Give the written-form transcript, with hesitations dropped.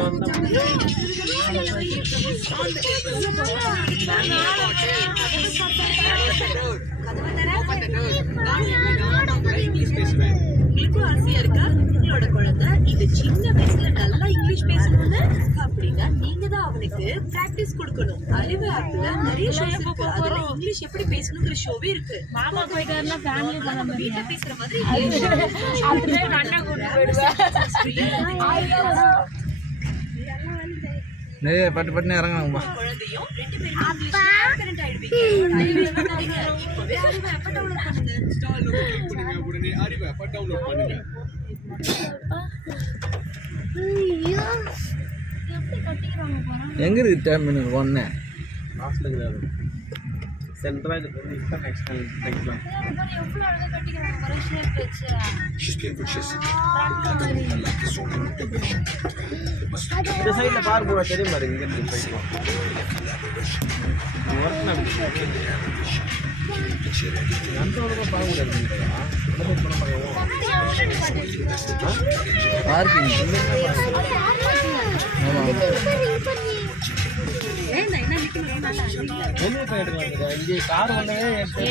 உங்களுக்கும் ஆசையா இருக்கா உங்களோட குழந்தை இந்த சின்ன வயசுல நல்லா இங்கிலீஷ் பேசணும்னு? அப்படின்னா நீங்க தான் அவனுக்கு பிராக்டிஸ் கொடுக்கணும். அறிவு ஆப்ல நிறைய ஷோஸ் இருக்கு. அதுல இங்கிலீஷ் எப்படி பேசணுங்கிற ஷோவே இருக்கு. மாமா போயிட்டாருன்னா ஃபேமிலி பண்ண மாதிரி வீட்ல பேசுற மாதிரி அதுவே அண்ணா கூட்டு போயிடுவேன். நிறைய பட்டு பட்டுன்னு இறங்கணும்பா. குழந்தையும் 2 பேரும் கான்ஃபிடென்ட் ஆயிடுவீங்க. இப்பவே அறிவு ஆப் டவுன்லோட் பண்ணுங்க. உடனே அறிவு ஆப் டவுன்லோட் பண்ணுங்க. எங்க இருக்கு டெர்மினல் 1? லாஸ்ட்ல இருக்குது. சென்ட்ரா இது வந்து இன்டர்நேஷனல் டைப்லாம். எவ்வளவு அழகா கட்டிக்கிறாங்க பாரு ஷேப் வச்சு. இந்த சைடுல பார் போட தெரியும் பாரு இங்க இருந்து போய்க்கலாம். வர்க் நம்ம அந்த ஒரு பார் கூட இருக்குடா. அந்த போய் பண்ண பாருங்க. பார்க்கிங். ஆமா. வெளியே போயிட்டு இங்கே கார் வந்தவே அது